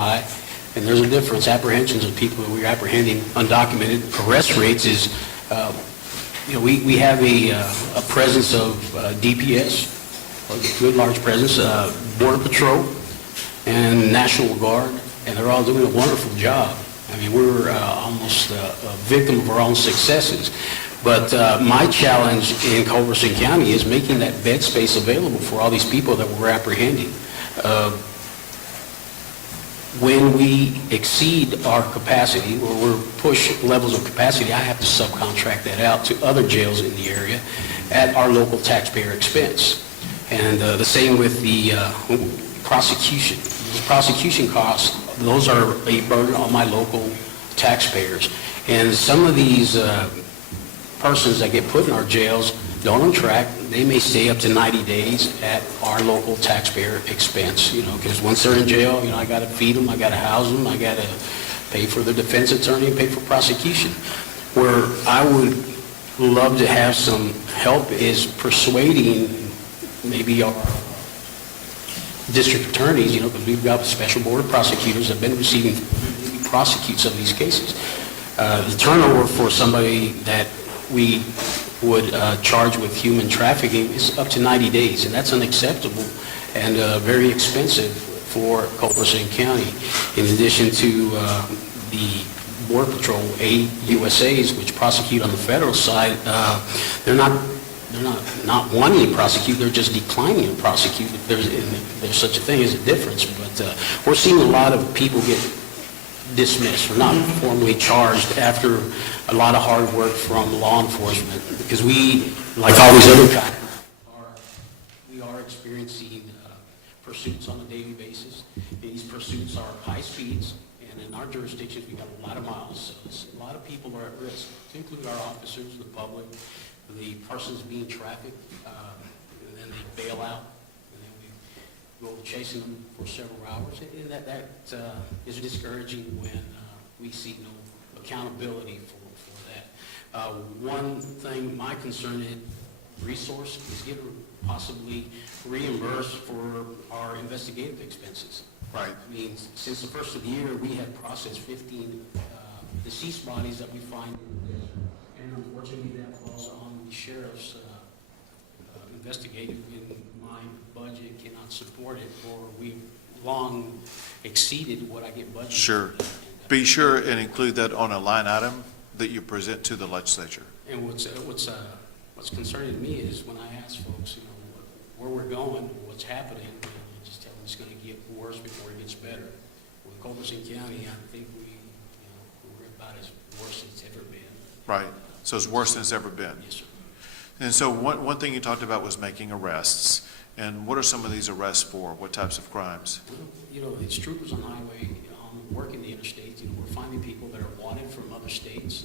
high, and there's a difference. Apprehensions of people that we're apprehending, undocumented arrest rates is, we have a presence of DPS, a good large presence, Border Patrol, and National Guard, and they're all doing a wonderful job. I mean, we're almost a victim of our own successes. But my challenge in Culberson County is making that bed space available for all these people that we're apprehending. When we exceed our capacity, or we're push levels of capacity, I have to subcontract that out to other jails in the area at our local taxpayer expense. And the same with the prosecution. The prosecution costs, those are a burden on my local taxpayers. And some of these persons that get put in our jails don't attract. They may stay up to 90 days at our local taxpayer expense, because once they're in jail, I got to feed them, I got to house them, I got to pay for the defense attorney and pay for prosecution. Where I would love to have some help is persuading maybe our district attorneys, because we've got special board of prosecutors that have been receiving prosecute some of these cases. The turnover for somebody that we would charge with human trafficking is up to 90 days, and that's unacceptable and very expensive for Culberson County. In addition to the Border Patrol, AUSAs, which prosecute on the federal side, they're not wanting to prosecute, they're just declining to prosecute if there's such a thing as a difference. But we're seeing a lot of people get dismissed or not formally charged after a lot of hard work from law enforcement, because we, like all these other counties, we are experiencing pursuits on a daily basis. These pursuits are high speeds, and in our jurisdictions we got a lot of miles, so a lot of people are at risk, to include our officers, the public, the persons being trafficked, and then they bail out, and then we go chasing them for several hours, and that is discouraging when we see no accountability for that. One thing, my concern is resource is getting possibly reimbursed for our investigative expenses. Right. I mean, since the first of the year, we have processed 15 deceased bodies that we find in the desert, and unfortunately that falls on the sheriff's investigative, and my budget cannot support it, or we've long exceeded what I get budgeted. Sure. Be sure and include that on a line item that you present to the legislature. And what's concerning me is when I ask folks, where we're going, what's happening, they just tell them it's going to get worse before it gets better. With Culberson County, I think we're about as worse as it's ever been. Right. So it's worse than it's ever been. Yes, sir. And so one thing you talked about was making arrests. And what are some of these arrests for? What types of crimes? Well, it's troopers on highway, working the interstates. We're finding people that are wanted from other states.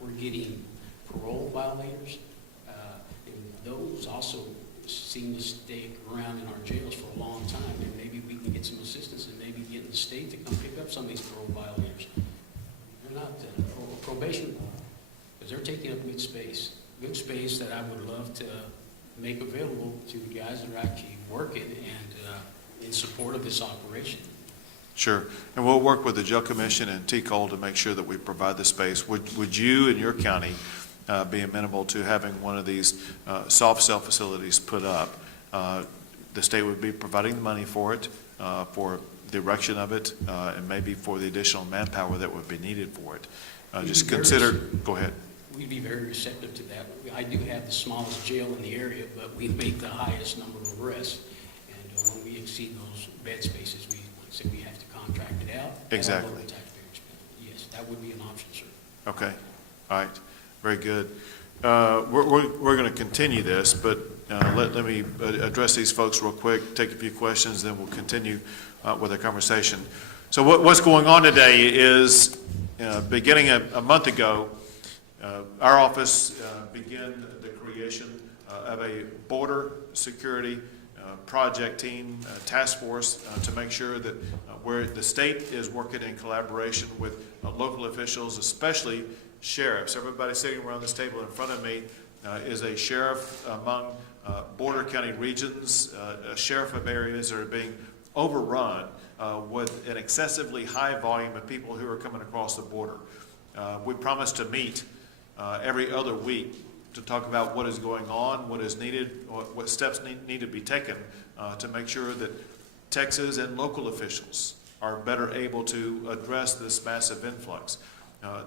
We're getting parole violators. And those also seem to stay around in our jails for a long time. And maybe we can get some assistance and maybe get the state to come pick up some of these parole violators. They're not probation, because they're taking up good space that I would love to make available to the guys that are actually working and in support of this operation. Sure. And we'll work with the Jail Commission and TCOL to make sure that we provide the space. Would you in your county be amenable to having one of these soft cell facilities put up? The state would be providing the money for it, for the erection of it, and maybe for the additional manpower that would be needed for it. Just consider, go ahead. We'd be very receptive to that. I do have the smallest jail in the area, but we make the highest number of arrests. And when we exceed those bed spaces, we say we have to contract it out. Exactly. Taxpayer expense. Yes, that would be an option, sir. Okay. All right. Very good. We're going to continue this, but let me address these folks real quick, take a few questions, then we'll continue with our conversation. So what's going on today is, beginning a month ago, our office began the creation of a border security project team, task force, to make sure that where the state is working in collaboration with local officials, especially sheriffs. Everybody sitting around this table in front of me is a sheriff among border county regions, a sheriff of areas that are being overrun with an excessively high volume of people who are coming across the border. We promised to meet every other week to talk about what is going on, what is needed, what steps need to be taken to make sure that Texas and local officials are better able to address this massive influx.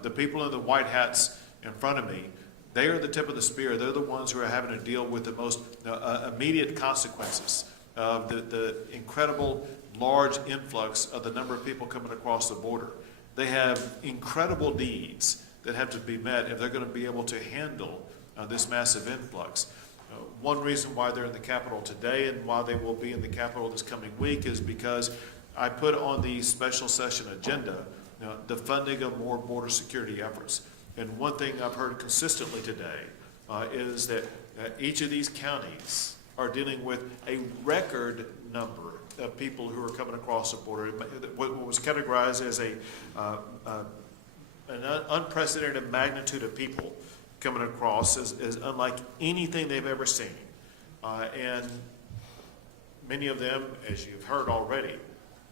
The people in the white hats in front of me, they are the tip of the spear. They're the ones who are having to deal with the most immediate consequences of the incredible large influx of the number of people coming across the border. They have incredible needs that have to be met if they're going to be able to handle this massive influx. One reason why they're in the Capitol today and why they will be in the Capitol this coming week is because I put on the special session agenda the funding of more border security efforts. And one thing I've heard consistently today is that each of these counties are dealing with a record number of people who are coming across the border. What was categorized as an unprecedented magnitude of people coming across is unlike anything they've ever seen. And many of them, as you've heard already,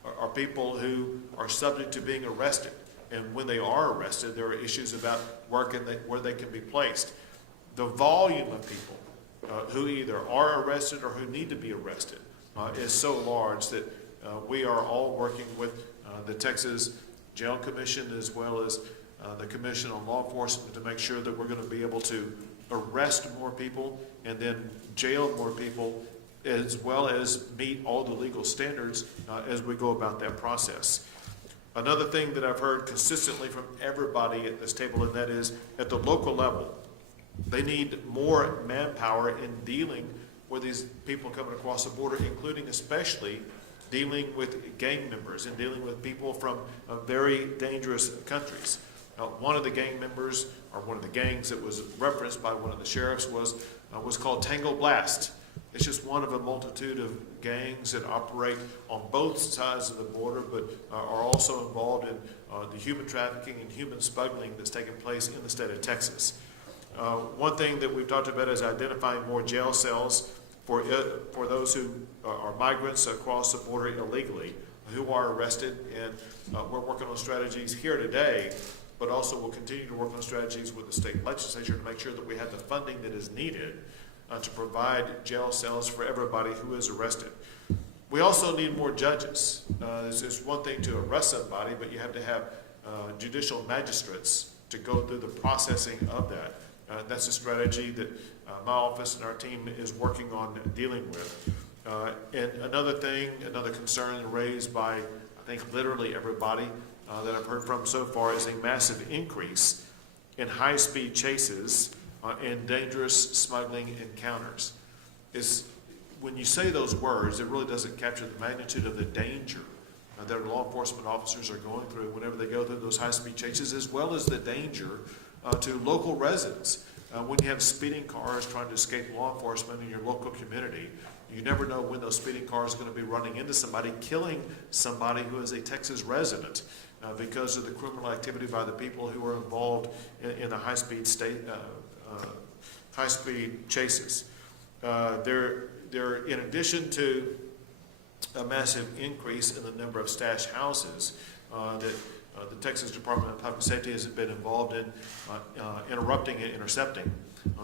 are people who are subject to being arrested. And when they are arrested, there are issues about where they can be placed. The volume of people who either are arrested or who need to be arrested is so large that we are all working with the Texas Jail Commission as well as the Commission on Law Enforcement to make sure that we're going to be able to arrest more people and then jail more people, as well as meet all the legal standards as we go about that process. Another thing that I've heard consistently from everybody at this table, and that is at the local level, they need more manpower in dealing with these people coming across the border, including especially dealing with gang members and dealing with people from very dangerous countries. One of the gang members, or one of the gangs that was referenced by one of the sheriffs was called Tango Blast. It's just one of a multitude of gangs that operate on both sides of the border, but are also involved in the human trafficking and human smuggling that's taking place in the state of Texas. One thing that we've talked about is identifying more jail cells for those who are migrants across the border illegally, who are arrested, and we're working on strategies here today, but also we'll continue to work on strategies with the state legislature to make sure that we have the funding that is needed to provide jail cells for everybody who is arrested. We also need more judges. It's one thing to arrest somebody, but you have to have judicial magistrates to go through the processing of that. That's a strategy that my office and our team is working on dealing with. And another concern raised by, I think, literally everybody that I've heard from so far is a massive increase in high-speed chases and dangerous smuggling encounters. When you say those words, it really doesn't capture the magnitude of the danger that law enforcement officers are going through whenever they go through those high-speed chases, as well as the danger to local residents. When you have speeding cars trying to escape law enforcement in your local community, you never know when those speeding cars are going to be running into somebody, killing somebody who is a Texas resident because of the criminal activity by the people who are involved in the high-speed chases. They're in addition to a massive increase in the number of stash houses that the Texas Department of Public Safety has been involved in interrupting and intercepting.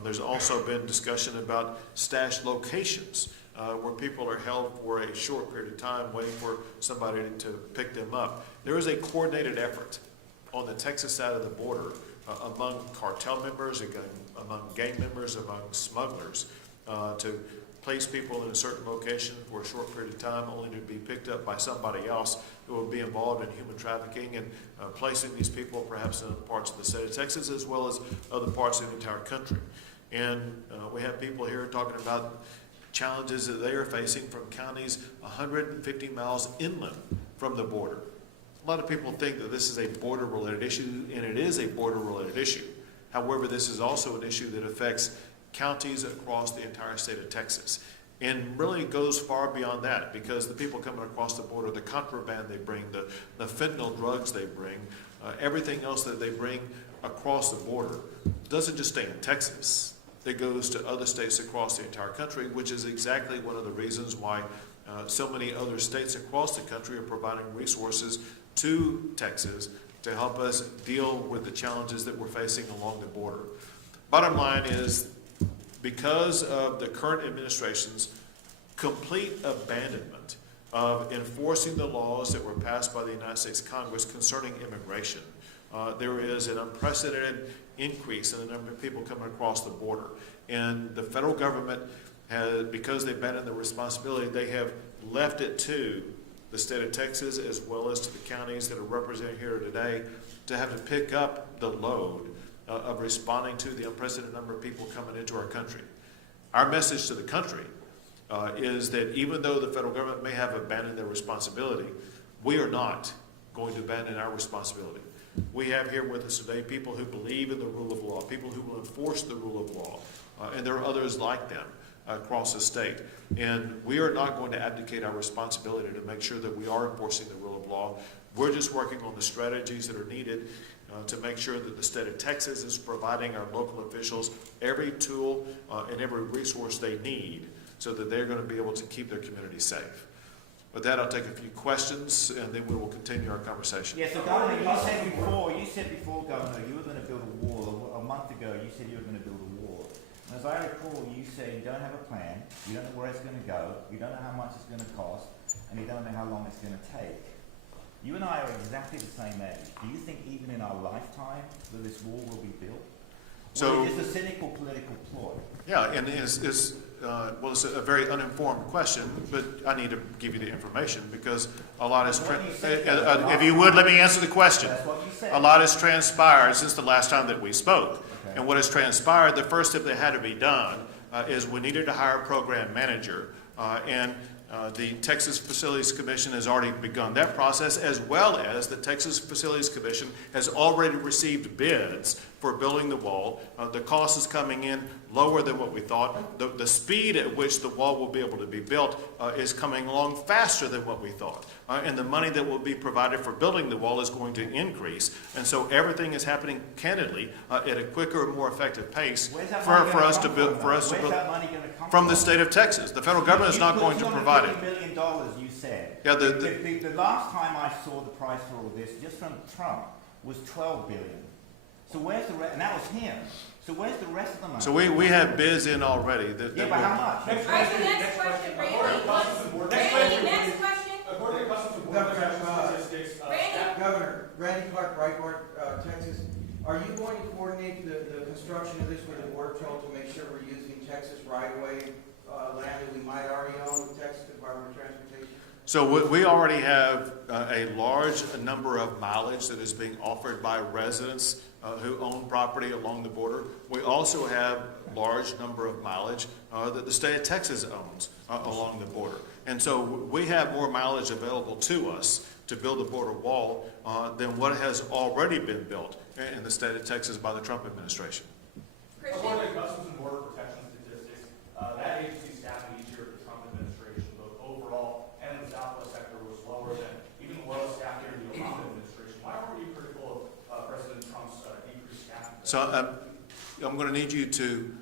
There's also been discussion about stash locations where people are held for a short period of time waiting for somebody to pick them up. There is a coordinated effort on the Texas side of the border among cartel members, among gang members, among smugglers to place people in a certain location for a short period of time only to be picked up by somebody else who will be involved in human trafficking and placing these people perhaps in parts of the state of Texas as well as other parts of the entire country. And we have people here talking about challenges that they are facing from counties 150 miles inland from the border. A lot of people think that this is a border-related issue, and it is a border-related issue. However, this is also an issue that affects counties across the entire state of Texas. And really goes far beyond that, because the people coming across the border, the contraband they bring, the fentanyl drugs they bring, everything else that they bring across the border doesn't just stay in Texas. It goes to other states across the entire country, which is exactly one of the reasons why so many other states across the country are providing resources to Texas to help us deal with the challenges that we're facing along the border. Bottom line is, because of the current administration's complete abandonment of enforcing the laws that were passed by the United States Congress concerning immigration, there is an unprecedented increase in the number of people coming across the border. And the federal government has, because they abandoned their responsibility, they have left it to the state of Texas as well as to the counties that are represented here today to have to pick up the load of responding to the unprecedented number of people coming into our country. Our message to the country is that even though the federal government may have abandoned their responsibility, we are not going to abandon our responsibility. We have here with us today people who believe in the rule of law, people who will enforce the rule of law, and there are others like them across the state. And we are not going to abdicate our responsibility to make sure that we are enforcing the rule of law. We're just working on the strategies that are needed to make sure that the state of Texas is providing our local officials every tool and every resource they need so that they're going to be able to keep their community safe. With that, I'll take a few questions, and then we will continue our conversation. Yes, so Governor, you said before, Governor, you were going to build a wall. A month ago, you said you were going to build a wall. And as I recall, you said you don't have a plan, you don't know where it's going to go, you don't know how much it's going to cost, and you don't know how long it's going to take. You and I are exactly the same age. Do you think even in our lifetime that this wall will be built? So, or is this a cynical political ploy? Yeah, and it's a very uninformed question, but I need to give you the information because a lot has, if you would, let me answer the question. That's what you said. A lot has transpired since the last time that we spoke. Okay. And what has transpired, the first step that had to be done is we needed to hire a program manager, and the Texas Facilities Commission has already begun that process, as well as the Texas Facilities Commission has already received bids for building the wall. The cost is coming in lower than what we thought. The speed at which the wall will be able to be built is coming along faster than what we thought. And the money that will be provided for building the wall is going to increase. And so everything is happening candidly at a quicker, more effective pace for us to build. Where's that money going to come from the state of Texas. The federal government is not going to provide it. $250 million, you said. Yeah, the last time I saw the price for all this, just from Trump, was $12 billion. So where's the rest? And that was him. So where's the rest of the money? So we have bids in already. Yeah, but how much? Next question, Randy, next question. According to Customs and Border Protection statistics, Governor, Randy Clark, Breitbart, Texas, are you going to coordinate the construction of this with the Border Patrol to make sure we're using Texas right-of-way land that we might already own with Texas Department of Transportation? So we already have a large number of mileage that is being offered by residents who own property along the border. We also have a large number of mileage that the state of Texas owns along the border. And so we have more mileage available to us to build a border wall than what has already been built in the state of Texas by the Trump administration. According to Customs and Border Protection statistics, that agency's staffing each year of the Trump administration, both overall and in the Southwest sector, was lower than even the lowest staff during the Obama administration. Why were you critical of President Trump's decreased staffing? So I'm going to need you to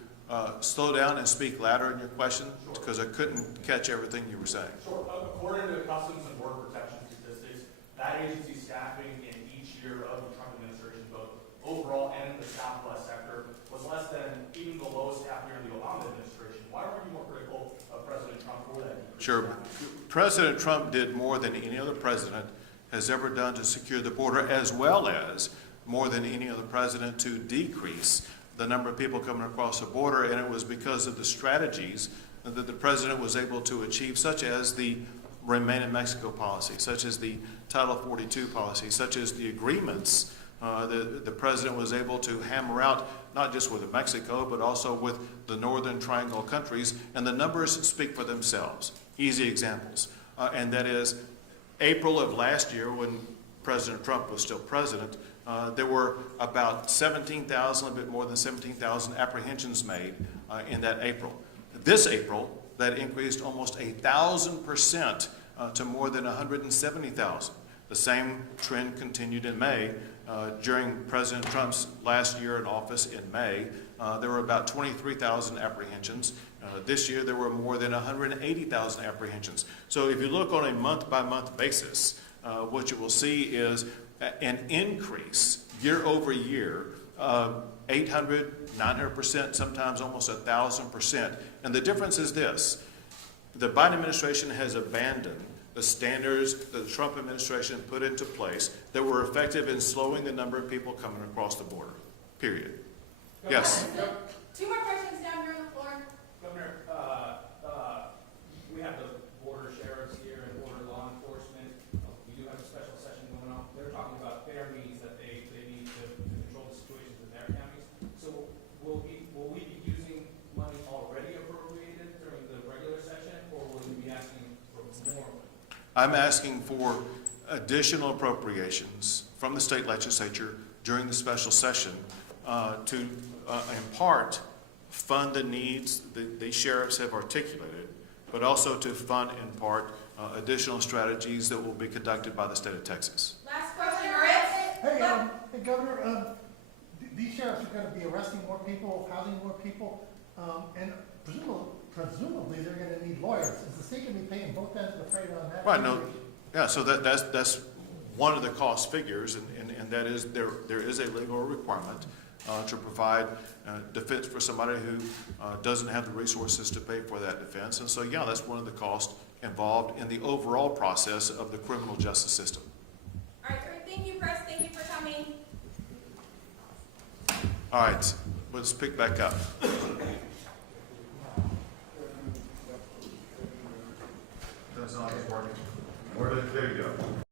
slow down and speak louder in your question because I couldn't catch everything you were saying. Sure. According to Customs and Border Protection statistics, that agency's staffing in each year of the Trump administration, both overall and in the Southwest sector, was less than even the lowest staff during the Obama administration. Why were you more critical of President Trump for that? Sure. President Trump did more than any other president has ever done to secure the border, as well as more than any other president to decrease the number of people coming across the border, and it was because of the strategies that the president was able to achieve, such as the Remain in Mexico policy, such as the Title 42 policy, such as the agreements that the president was able to hammer out, not just with Mexico, but also with the Northern Triangle countries, and the numbers speak for themselves. Easy examples, and that is April of last year when President Trump was still president, there were about 17,000, a bit more than 17,000 apprehensions made in that April. This April, that increased almost 1,000% to more than 170,000. The same trend continued in May. During President Trump's last year in office in May, there were about 23,000 apprehensions, This year, there were more than 180,000 apprehensions. So if you look on a month-by-month basis, what you will see is an increase year over year of 800, 900%, sometimes almost 1,000%. And the difference is this: the Biden administration has abandoned the standards that the Trump administration put into place that were effective in slowing the number of people coming across the border, period. Yes? Two more questions down here on the floor. Governor, we have the border sheriffs here and border law enforcement. We do have a special session going on. They're talking about their needs that they need to control the situations in their counties. So will we be using money already appropriated during the regular session, or will we be asking for more? I'm asking for additional appropriations from the state legislature during the special session to, in part, fund the needs that the sheriffs have articulated, but also to fund, in part, additional strategies that will be conducted by the state of Texas. Last question, Moritz. Hey, Governor, these sheriffs are going to be arresting more people, housing more people, and presumably they're going to need lawyers. Is the state going to be paying both ends of the freight on that? Right, no, yeah, so that's one of the cost figures, and that is there is a legal requirement to provide defense for somebody who doesn't have the resources to pay for that defense. And so, yeah, that's one of the costs involved in the overall process of the criminal justice system. All right, great. Thank you, Chris. Thank you for coming. All right, let's pick back up. That's not working. There you go.